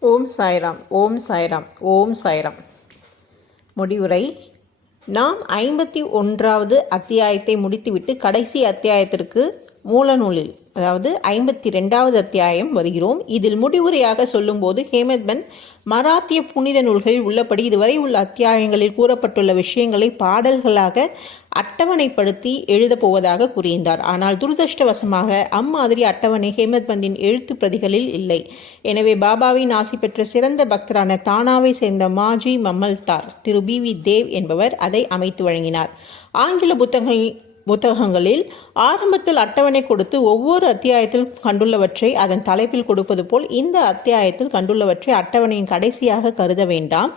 ஓம் சாய்ராம் ஓம் சாய்ராம் ஓம் சாய்ராம். முடிவுரை நாம் ஐம்பத்தி ஒன்றாவது அத்தியாயத்தை முடித்துவிட்டு கடைசி அத்தியாயத்திற்கு மூலநூலில். அதாவது ஐம்பத்தி ரெண்டாவது அத்தியாயம் வருகிறோம். இதில் முடிவுரையாக சொல்லும்போது ஹேமத்பன் மராத்திய புனித நூல்களில் உள்ளபடி இதுவரை உள்ள அத்தியாயங்களில் கூறப்பட்டுள்ள விஷயங்களை பாடல்களாக அட்டவணைப்படுத்தி எழுதப் போவதாக கூறியிருந்தார். ஆனால் துரதிருஷ்டவசமாக அம்மாதிரி அட்டவணை ஹேமத் பந்தின் எழுத்து பிரதிகளில் இல்லை. எனவே பாபாவின் ஆசி பெற்ற சிறந்த பக்தரான தானாவை சேர்ந்த மாஜி மம்மல்தார் திரு பி வி தேவ் என்பவர் அதை அமைத்து வழங்கினார். ஆங்கில புத்தகங்களில் புத்தகங்களில் ஆரம்பத்தில் அட்டவணை கொடுத்து ஒவ்வொரு அத்தியாயத்தில் கண்டுள்ளவற்றை அதன் தலைப்பில் கொடுப்பது போல் இந்த அத்தியாயத்தில் கண்டுள்ளவற்றை அட்டவணையின் கடைசியாக கருத வேண்டாம்.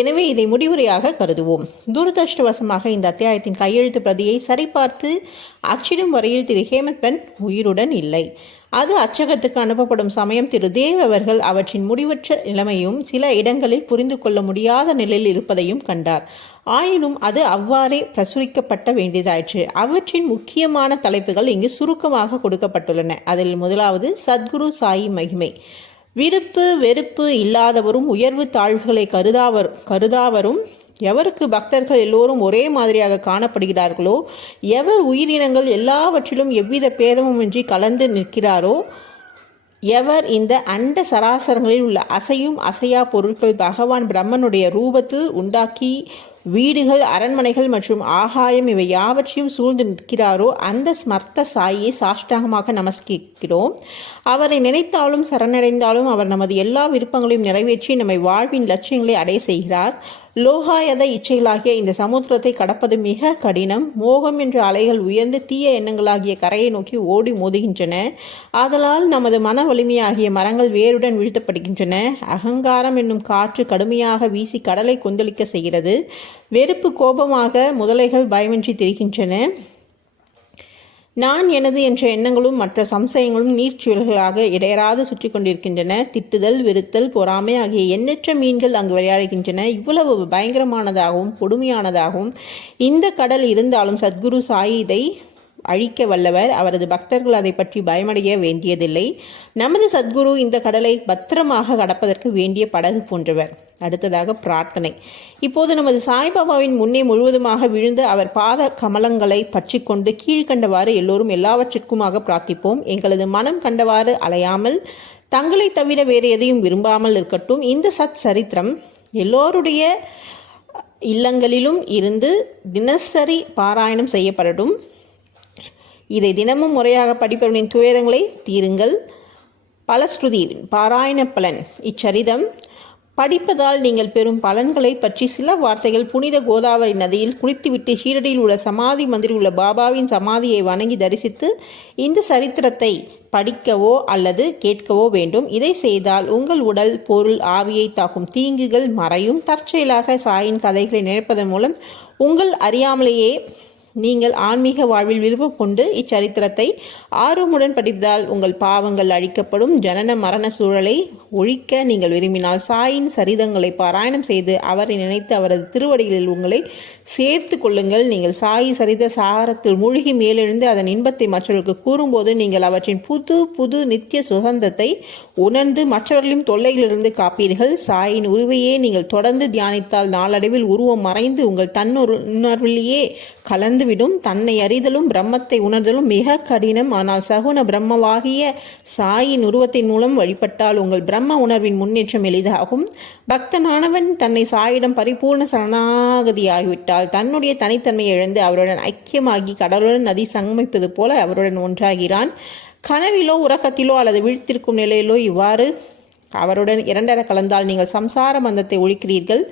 எனவே இதை முடிவுரையாக கருதுவோம். துரதிருஷ்டவசமாக இந்த அத்தியாயத்தின் கையெழுத்து பிரதியை சரிபார்த்து அச்சிடும் வரையில் திரு ஹேமத் பென் உயிருடன் இல்லை. அது அச்சகத்துக்கு அனுப்பப்படும் சமயம் திரு தேவ் அவர்கள் அவற்றின் முடிவற்ற நிலைமையும் சில இடங்களில் புரிந்து கொள்ள முடியாத நிலையில் இருப்பதையும் கண்டார். ஆயினும் அது அவ்வாறே பிரசுரிக்கப்பட்ட வேண்டியதாயிற்று. அவற்றின் முக்கியமான தலைப்புகள் இங்கு சுருக்கமாக கொடுக்கப்பட்டுள்ளன. அதில் முதலாவது சத்குரு சாயி மகிமை. விருப்பு வெறுப்பு இல்லாதவரும் உயர்வு தாழ்வுகளை கருதாவர் கருதாவரும் எவருக்கு பக்தர்கள் எல்லோரும் ஒரே மாதிரியாக காணப்படுகிறார்களோ எவர் உயிரினங்கள் எல்லாவற்றிலும் எவ்வித பேதமுமின்றி கலந்து நிற்கிறாரோ எவர் இந்த அண்ட சராசரங்களில் உள்ள அசையும் அசையா பொருட்கள் பகவான் பிரம்மனுடைய ரூபத்தில் உண்டாக்கி வீடுகள் அரண்மனைகள் மற்றும் ஆகாயம் இவை யாவற்றையும் சூழ்ந்து நிற்கிறாரோ அந்த ஸ்மர்த்த சாயை சாஷ்டாகமாக நமஸ்கிக்கிறோம். அவரை நினைத்தாலும் சரணடைந்தாலும் அவர் நமது எல்லா விருப்பங்களையும் நிறைவேற்றி நம்மை வாழ்வின் லட்சியங்களை அடைய செய்கிறார். லோகாயத இச்சைகளாகிய இந்த சமுத்திரத்தை கடப்பது மிக கடினம். மோகம் என்ற அலைகள் உயர்ந்து தீய எண்ணங்களாகிய கரையை நோக்கி ஓடி மோதுகின்றன. ஆதலால் நமது மன வலிமையாகிய மரங்கள் வேருடன் வீழ்த்தப்படுகின்றன. அகங்காரம் என்னும் காற்று கடுமையாக வீசி கடலை கொந்தளிக்க செய்கிறது. வெறுப்பு கோபமாக முதலைகள் பயமின்றி திரிகின்றன. நான் எனது என்ற எண்ணங்களும் மற்ற சம்சயங்களும் நீர்ச்சுழல்களாக இடையராது சுற்றி கொண்டிருக்கின்றன. திட்டுதல் வெறுத்தல் பொறாமை ஆகிய எண்ணற்ற மீன்கள் அங்கு விளையாடுகின்றன. இவ்வளவு பயங்கரமானதாகவும் கொடுமையானதாகவும் இந்த கடல் இருந்தாலும் சத்குரு சாயி இதை அழிக்க வல்லவர். அவரது பக்தர்கள் அதை பற்றி பயமடைய வேண்டியதில்லை. நமது சத்குரு இந்த கடலை பத்திரமாக கடப்பதற்கு வேண்டிய படகு போன்றவர். அடுத்ததாக பிரார்த்தனை. இப்போது நமது சாய்பாபாவின் முன்னே முழுவதுமாக விழுந்து அவர் பாத கமலங்களை பற்றி கொண்டு கீழ்கண்டவாறு எல்லோரும் எல்லாவற்றிற்குமாக பிரார்த்திப்போம். எங்களது மனம் கண்டவாறு அலையாமல் தங்களை தவிர வேறு எதையும் விரும்பாமல் இருக்கட்டும். இந்த சத் சரித்திரம் எல்லோருடைய இல்லங்களிலும் இருந்து தினசரி பாராயணம் செய்யப்படட்டும். இதை தினமும் முறையாக படிப்பவர்களின் துயரங்களை தீருங்கள். பலஸ்ருதி பாராயண பலன். இச்சரிதம் படிப்பதால் நீங்கள் பெறும் பலன்களை பற்றி சில வார்த்தைகள் புனித கோதாவரி நதியில் குளித்துவிட்டு ஷீரடியில் உள்ள சமாதி மந்திரில் உள்ள பாபாவின் சமாதியை வணங்கி தரிசித்து இந்த சரித்திரத்தை படிக்கவோ அல்லது கேட்கவோ வேண்டும். இதை செய்தால் உங்கள் உடல் பொருள் ஆவியை தாக்கும் தீங்குகள் மறையும். தற்செயலாக சாயின் கதைகளை நினைப்பதன் மூலம் உங்கள் அறியாமலேயே நீங்கள் ஆன்மீக வாழ்வில் விருப்பம் கொண்டு இச்சரித்திரத்தை ஆர்வமுடன் படிப்பதால் உங்கள் பாவங்கள் அழிக்கப்படும். ஜனன மரண சூழலை ஒழிக்க நீங்கள் விரும்பினால் சாயின் சரிதங்களை பாராயணம் செய்து அவரை நினைத்து அவரது திருவடிகளில் உங்களை சேர்த்து கொள்ளுங்கள். நீங்கள் சாயி சரித சாகரத்தில் மூழ்கி மேலெழுந்து அதன் இன்பத்தை மற்றவர்களுக்கு கூறும்போது நீங்கள் அவற்றின் புது புது நித்திய சுதந்திரத்தை உணர்ந்து மற்றவர்களின் தொல்லைகளிலிருந்து காப்பீர்கள். சாயின் உருவையே நீங்கள் தொடர்ந்து தியானித்தால் நாளடைவில் உருவம் மறைந்து உங்கள் தன்னுணர்விலேயே கலந்துவிடும் தன்னை அறிதலும் பிரம்மத்தை உணர்தலும் மிக கடினம். ஆனால் சகுன பிரம்மவாகிய சாயின் உருவத்தின் மூலம் வழிபட்டால் உங்கள் பிரம்ம உணர்வின் முன்னேற்றம் எளிதாகும். பக்தனானவன் தன்னை சாயிடம் பரிபூர்ண சரணாகதியாகிவிட்டால் தன்னுடைய தனித்தன்மையை இழந்து அவருடன் ஐக்கியமாகி கடலுடன் நதி சங்கமிப்பது போல அவருடன் ஒன்றாகிறான். கனவிலோ உறக்கத்திலோ அல்லது வீழ்த்திருக்கும் நிலையிலோ இவ்வாறு அவருடன் இரண்டர கலந்தால் நீங்கள் சம்சார மந்தத்தை ஒழிக்கிறீர்கள்.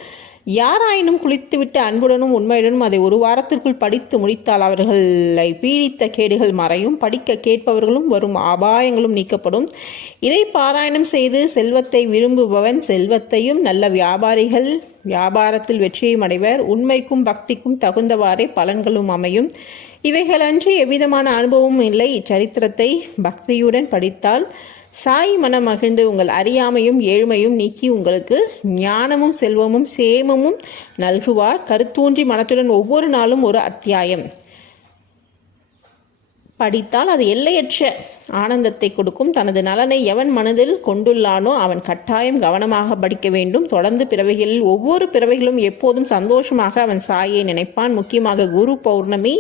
யாராயினும் குளித்துவிட்டு அன்புடனும் உண்மையுடனும் அதை ஒரு வாரத்திற்குள் படித்து முடித்தால் அவர்களை பீடித்த கேடுகள் மறையும். படிக்க கேட்பவர்களும் வரும். அபாயங்களும் நீக்கப்படும். இதை பாராயணம் செய்து செல்வத்தை விரும்புபவன் செல்வத்தையும் நல்ல வியாபாரிகள் வியாபாரத்தில் வெற்றியும் அடைவர். உண்மைக்கும் பக்திக்கும் தகுந்தவாறே பலன்களும் அமையும். இவைகளன்றி எவ்விதமான அனுபவமும் இல்லை. இச்சரித்திரத்தை பக்தியுடன் படித்தால் சாய் மனம் மகிழ்ந்து உங்கள் அறியாமையும் ஏழ்மையும் நீக்கி உங்களுக்கு ஞானமும் செல்வமும் சேமமும் நல்குவார். கருத்தூன்றி மனத்துடன் ஒவ்வொரு நாளும் ஒரு அத்தியாயம். படித்தால் அது எல்லையற்ற ஆனந்தத்தை கொடுக்கும். தனது நலனை எவன் மனதில் கொண்டுள்ளானோ அவன் கட்டாயம் கவனமாக படிக்க வேண்டும். தொடர்ந்து பிறவைகளில் ஒவ்வொரு பிறவைகளும் எப்போதும் சந்தோஷமாக அவன் சாயை நினைப்பான். முக்கியமாக குரு பௌர்ணமி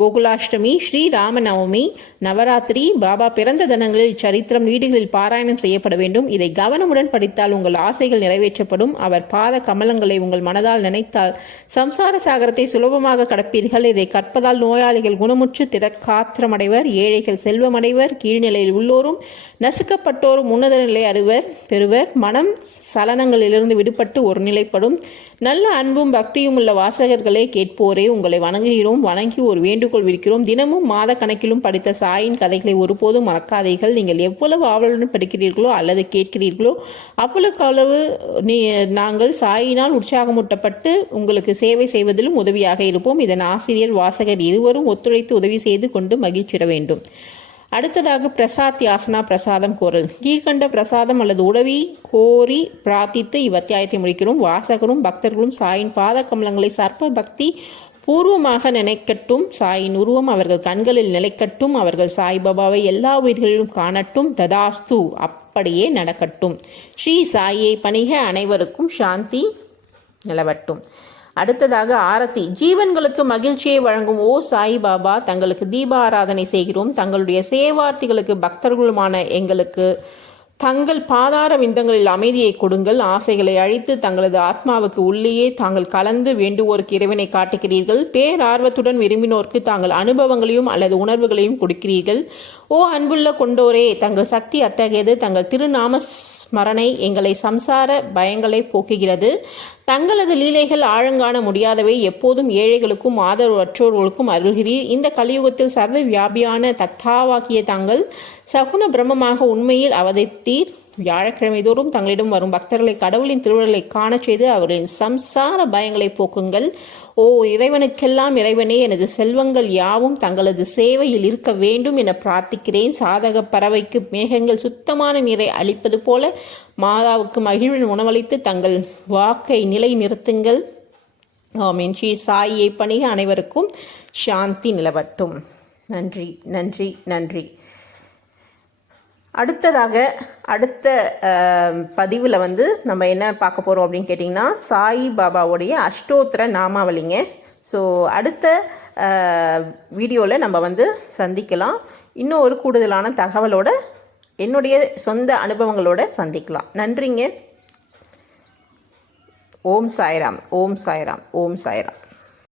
கோகுலாஷ்டமி ஸ்ரீ ராமநவமி நவராத்திரி பாபா பிறந்த தினங்களில் சரித்திரம் வீடுகளில் பாராயணம் செய்யப்பட வேண்டும். இதை கவனமுடன் படித்தால் உங்கள் ஆசைகள் நிறைவேற்றப்படும். அவர் பாத கமலங்களை உங்கள் மனதால் நினைத்தால் சம்சார சாகரத்தை சுலபமாக கடப்பீர்கள். இதை கற்பதால் நோயாளிகள் குணமுற்று திடக்காத்திரமடைவர் ஏழைகள் செல்வமடைவர் கீழ்நிலையில் உள்ளோரும் நசுக்கப்பட்டோரும் உன்னத நிலை அறிவர் பெறுவர். மனம் சலனங்களிலிருந்து விடுபட்டு ஒரு நிலைப்படும் நல்ல அன்பும் பக்தியும் உள்ள வாசகர்களே கேட்போரே உங்களை வணங்குகிறோம். வணங்கி ஒரு வேண்டுகோள் விடுக்கிறோம். தினமும் மாத கணக்கிலும் படித்த சாயின் கதைகளை ஒருபோதும் மறக்காதீர்கள். நீங்கள் எவ்வளவு ஆவலுடன் படிக்கிறீர்களோ அல்லது கேட்கிறீர்களோ அவ்வளவுக்கு அளவு நீ நாங்கள் சாயினால் உற்சாகமூட்டப்பட்டு உங்களுக்கு சேவை செய்வதிலும் உதவியாக இருப்போம். இதன் ஆசிரியர் வாசகர் இருவரும் ஒத்துழைத்து உதவி செய்து கொண்டு மகிழ்ச்சி மகிழ்ச்சிட வேண்டும். அடுத்ததாக பிரசாத் யாசனா பிரசாதம் கோரல். கீழ்கண்ட பிரசாதம் அல்லது உடவி கோரி பிரார்த்தித்து இவ்வத்தியாயத்தை முடிக்கிறோம். வாசகரும் பக்தர்களும் சாயின் பாத கமலங்களை சர்ப்ப பக்தி பூர்வமாக நினைக்கட்டும். சாயின் உருவம் அவர்கள் கண்களில் நிலைக்கட்டும். அவர்கள் சாய்பாபாவை எல்லா உயிர்களிலும் காணட்டும். ததாஸ்து அப்படியே நடக்கட்டும். ஸ்ரீ சாயை பணிக அனைவருக்கும் சாந்தி நிலவட்டும். அடுத்ததாக ஆரத்தி ஜீவன்களுக்கு மகிழ்ச்சியை வழங்கும் ஓ சாய் பாபா தங்களுக்கு தீப ஆராதனை செய்கிறோம். தங்களுடைய சேவார்த்திகளுக்கு பக்தர்களுமான எங்களுக்கு தங்கள் பாதார விந்தங்களில் அமைதியை கொடுங்கள். ஆசைகளை அழித்து தங்களது ஆத்மாவுக்கு உள்ளேயே தாங்கள் கலந்து வேண்டுவோருக்கு இறைவனை காட்டுகிறீர்கள். பேரார்வத்துடன் விரும்பினோருக்கு தாங்கள் அனுபவங்களையும் அல்லது உணர்வுகளையும் கொடுக்கிறீர்கள். ஓ அன்புள்ள கொண்டோரே தங்கள் சக்தி அத்தகையது. தங்கள் திருநாம ஸ்மரணை எங்களை சம்சார பயங்களை போக்குகிறது. தங்களது லீலைகள் ஆழங்காண முடியாதவை. எப்போதும் ஏழைகளுக்கும் ஆதரவற்றோர்களுக்கும் அருள்கிறீர். இந்த கலியுகத்தில் சர்வ வியாபியான தத்தாவாகிய தாங்கள் சகுன பிரம்மமாக உண்மையில் அவதரித்தீர். வியாழக்கிழமை தோறும் தங்களிடம் வரும் பக்தர்களை கடவுளின் திருவுருளை காணச் செய்து அவர்களின் சம்சார பயங்களை போக்குங்கள். ஓ இறைவனுக்கெல்லாம் இறைவனே எனது செல்வங்கள் யாவும் தங்களது சேவையில் இருக்க வேண்டும் என பிரார்த்திக்கிறேன். சாதக பறவைக்கு மேகங்கள் சுத்தமான நீரை அளிப்பது போல மாதாவுக்கு மகிழ்வின் உணவளித்து தங்கள் வாக்கை நிலை நிறுத்துங்கள் ஆமீன். ஸ்ரீ சாயியை பணிக அனைவருக்கும் சாந்தி நிலவட்டும். நன்றி நன்றி நன்றி. அடுத்ததாக அடுத்த பதிவில் வந்து நம்ம என்ன பார்க்க போகிறோம் அப்படின்னு கேட்டிங்கன்னா சாய் பாபாவுடைய அஷ்டோத்திர நாமாவளிங்க. ஸோ அடுத்த வீடியோவில் நம்ம வந்து சந்திக்கலாம். இன்னும் ஒரு கூடுதலான தகவலோட என்னுடைய சொந்த அனுபவங்களோட சந்திக்கலாம். நன்றிங்க. ஓம் சாய்ராம் ஓம் சாய்ராம் ஓம் சாய்ராம்.